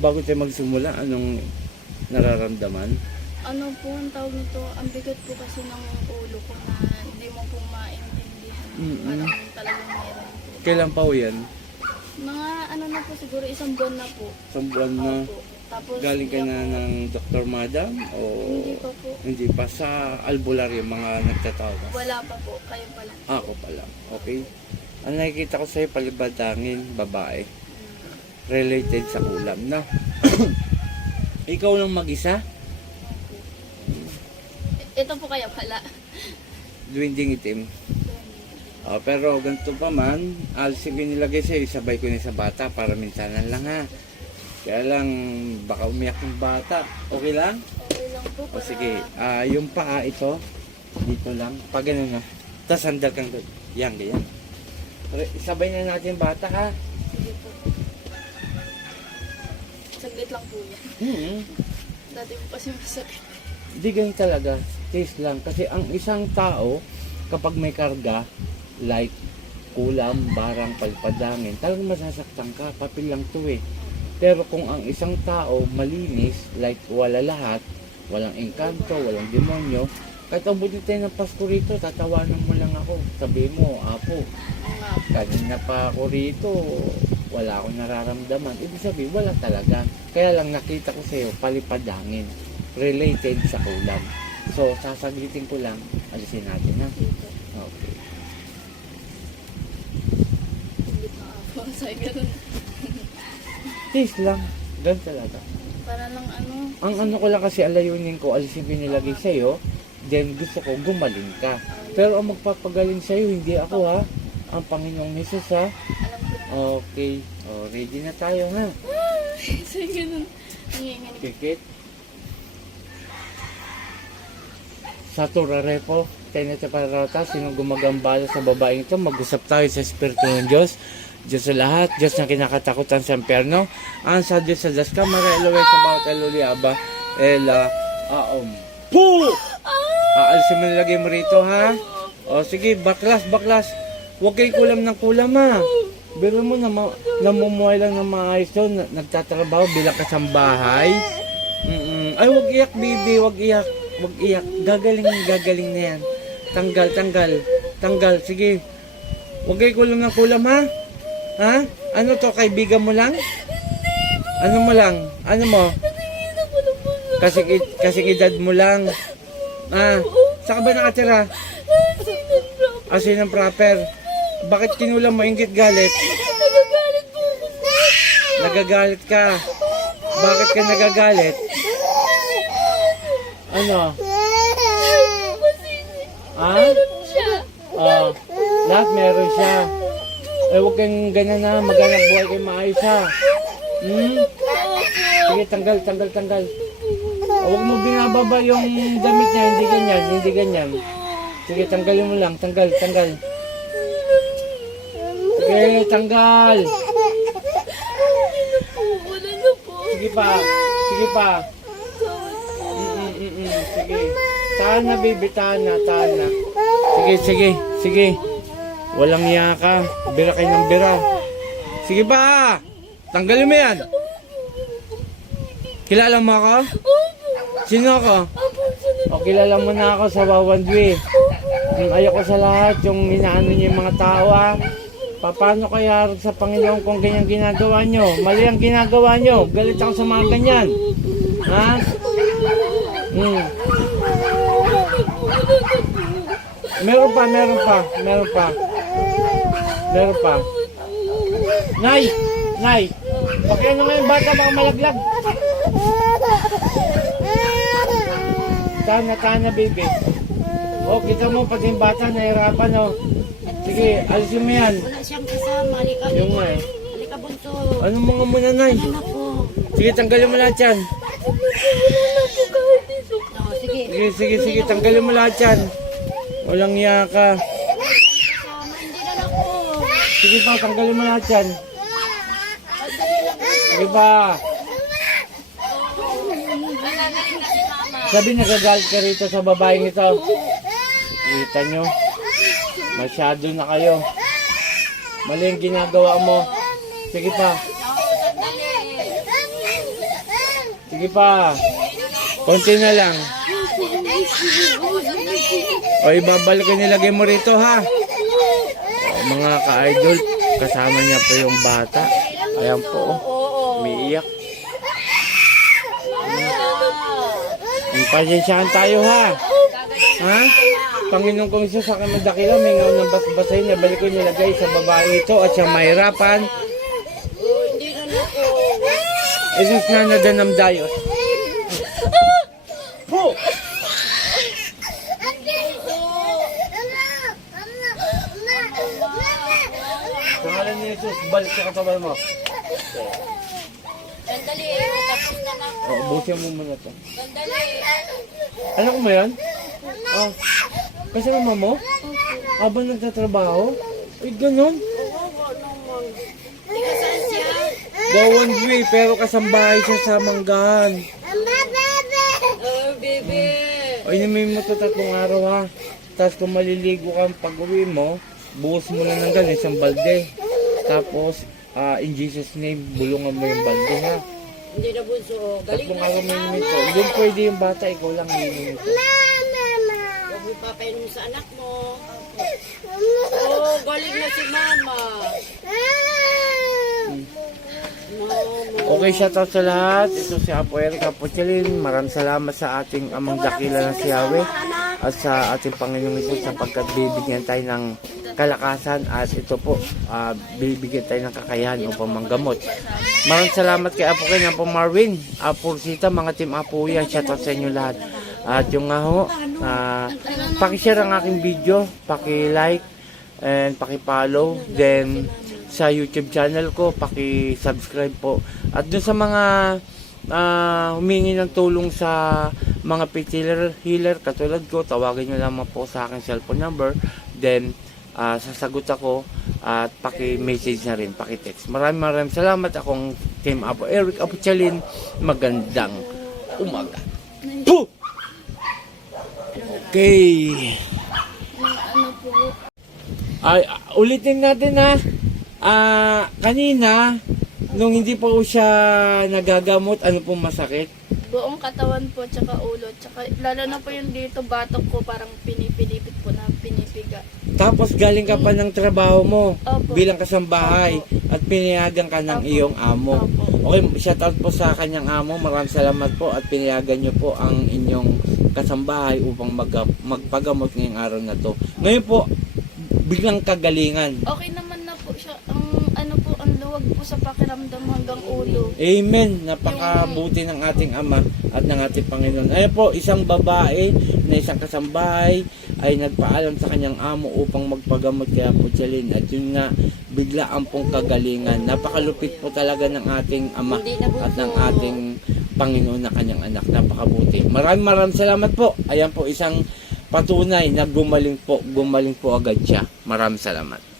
Bago tayo magsimula, anong nararamdaman? Ano po ang tawag nito? Ang bigat po kasi ng ulo ko na hindi mo po maintindihan. Parang talagang meron po. Kailan pa ho yan? Mga ano na po siguro isang buwan na po. Isang buwan na? Opo. Tapos Galing ka na ng Dr. Madam? O Hindi pa po. hindi pa? Sa albularyo, mga nagtatawag? Wala pa po. Kayo pala. Ako pala. Okay. Ang nakikita ko sa'yo, palibadangin, babae. Related sa kulam na. Ikaw lang mag-isa? Ito po kaya pala. Duwinding itim. Pero ganito pa man, alisin ko nilagay sa'yo, sabay ko na sa bata para minsanan lang ha. Kaya lang, baka umiyak yung bata. Okay lang? Okay lang po. O sige, yung paa ito, dito lang, pag gano'n na. Tapos handal kang doon. Yan, ganyan. Sabay na natin yung bata ha. Sige po. Saglit lang po yan. Dati po kasi masakit. Hindi ganyan talaga. Taste lang. Kasi ang isang tao, kapag may karga, like kulam, barang, palpadangin, talagang masasaktan ka. Papel lang to eh. Pero kung ang isang tao malinis, like wala lahat, walang engkanto, walang demonyo, kahit abutin tayo ng Pasko rito, tatawanan mo lang ako. Sabi mo, Apo, kanina pa ako rito, wala akong nararamdaman. Ibig sabihin, wala talaga. Kaya lang nakita ko sa'yo, palipadangin, related sa kulam. So, sasaglitin ko lang, alisin natin ha. Okay. Saglit na ako. Sabi ganun. Taste lang, ganun talaga. Para lang ano. Ang ano ko lang kasi alayunin ko, alisin ko yung nilagay sa'yo, then gusto ko gumaling ka. Pero ang magpapagaling sa'yo, hindi ako ha. Ang Panginoong Jesus ha. Alam ko na. Okay. Ready na tayo ha. Sabi ganun. Nangyayang Kikit. Sa Turarepo, Tenete Parata, sino gumagambala sa babaeng ito, mag-usap tayo sa Espiritu ng Diyos. Diyos sa lahat, Diyos na kinakatakutan sa impyerno. Ang sa Diyos sa das kamara, Elohe sa bawat eluliaba, Ela, Aom. Po! Aalisin mo nilagay mo rito ha. O sige, baklas. Huwag kayo kulam ng kulam ha. Biro mo na namumuhay lang ng maayos doon, nagtatrabaho bilang kasambahay. Ay, huwag iyak, baby, huwag iyak. Gagaling na yan. Tanggal, sige. Huwag kayo kulam ng kulam ha. Ha? Ano to, kaibigan mo lang? Ano mo lang? Ano mo? Kasi edad mo lang. Saan ka ba nakatira? Asin ng proper. Bakit kinulam mo? Ingit galit? Nagagalit ka. Bakit ka nagagalit? Ano? Lahat meron siya. Huwag kang ganyan na. Maghanap buhay kayo maayos ha. Sige, tanggal. Huwag mo binababa yung damit niya. Hindi ganyan. Sige, tanggalin mo lang. Tanggal. Sige, tanggal. wala na po. Sige pa. Sige. Tahan na, baby. Tahan na. Sige. Walang iya ka. Bira kayo ng bira. Sige pa. Tanggalin mo yan. Kilala mo ako? Sino ako? O kilala mo na ako sa Wawandwi. Ayoko sa lahat yung inaano niyo yung mga tao ha. Paano kaya sa Panginoon kung ganyan ginagawa nyo? Mali ang ginagawa nyo. Galit ako sa mga ganyan. Ha? Meron pa. Nay! Pakiano nga yung bata, baka malaglag. Tana, baby. Kita mo, pati yung bata, nahirapan, Sige, alisin mo yan. Wala siyang kasama. Yung nga eh. Halika bunso. Ano mga muna, Nay? Ano po? Sige, tanggalin mo lahat yan. Sige, tanggalin mo lahat yan. Walang iya ka. Kasama. Hindi na lang po. Sige pa, tanggalin mo lahat yan. Sige pa. Sabi nagagalit ka rito sa babaeng ito. Kita nyo. Masyado na kayo. Mali ang ginagawa mo. Sige pa. Sige pa. Konti na lang. O, ibabalik ko nilagay mo rito, ha? O, mga ka-idol, kasama niya po yung bata. Ayan po, umiiyak. Pasensyahan tayo, ha? Ha? Panginoon kong Isus, sa aking magdakila, may ngaw ng basbasahin niya, balik ko nilagay sa babae ito at siya mahirapan. Isus na nadanam dayos. Po! Pangalan ni Jesus, balik sa katawan mo. Sandali, tapos na na. O, ubusin mo muna to. Sandali. Alam ko mo yan? Oh. Kasi mama mo? Habang nagtatrabaho? Ay, ganun. Tika saan siya? Gawon way, pero kasambahay siya sa manggahan. Oh, baby. O, inumin mo to 3 araw, ha? Tapos kung maliligo ka pag uwi mo, buhos mo lang ng ganun, isang balde. Tapos, in Jesus name, bulungan mo yung balde, ha? Hindi na bunso. Galing 3 na araw si mo inumin mama. to. Hindi pwede yung bata, ikaw lang inumin to. Huwag mo papainom sa anak mo. Oh, galing na si mama. Mama. Okay, shoutout sa lahat. Ito si Apo Eric Apochelin. Maraming salamat sa ating amang dakila na si Yahweh at sa ating Panginoong Isus sapagkat bibigyan tayo ng kalakasan at ito po, bibigyan tayo ng kakayahan upang manggamot. Maraming salamat kay Apo Ken, Apo Marvin, Apo Rosita, mga team Apo yan. Shoutout sa inyo lahat. At yung nga ho, pakishare ang aking video, paki-like and paki-follow. Then, sa YouTube channel ko, paki-subscribe po. At dun sa mga humingi ng tulong sa mga pet healer katulad ko, tawagin nyo lamang po sa aking cellphone number. Then, sasagot ako at paki-message na rin, paki-text. Maraming salamat. Akong Team Apo Eric Apochelin. Magandang umaga. Puh! Okay. Ano po? Ay, ulitin natin, ha. Kanina, nung hindi pa po siya nagagamot, ano pong masakit? Buong katawan po, tsaka ulo, tsaka lalo na po yung dito, batok ko parang pinipilipit po na pinipiga. Tapos galing ka pa ng trabaho mo Opo. bilang kasambahay at pinayagan ka ng Opo. iyong amo. Opo. Okay, shout out po sa kanyang amo. Maraming salamat po at pinayagan niyo po ang inyong kasambahay upang magpagamot ngayong araw na to. Ngayon po, biglang kagalingan. Okay naman na po siya. Ang luwag po sa pakiramdam hanggang ulo. Amen. Napakabuti ng ating Ama at ng ating Panginoon. Ayun po, isang babae na isang kasambahay ay nagpaalam sa kanyang amo upang magpagamot kay Apo Chalin. At yun nga, bigla ang pong kagalingan. Napakalupit po talaga ng ating Ama at ng ating Panginoon na kanyang anak. Napakabuti. Maraming salamat po. Ayan po, isang patunay na gumaling po agad siya. Maraming salamat.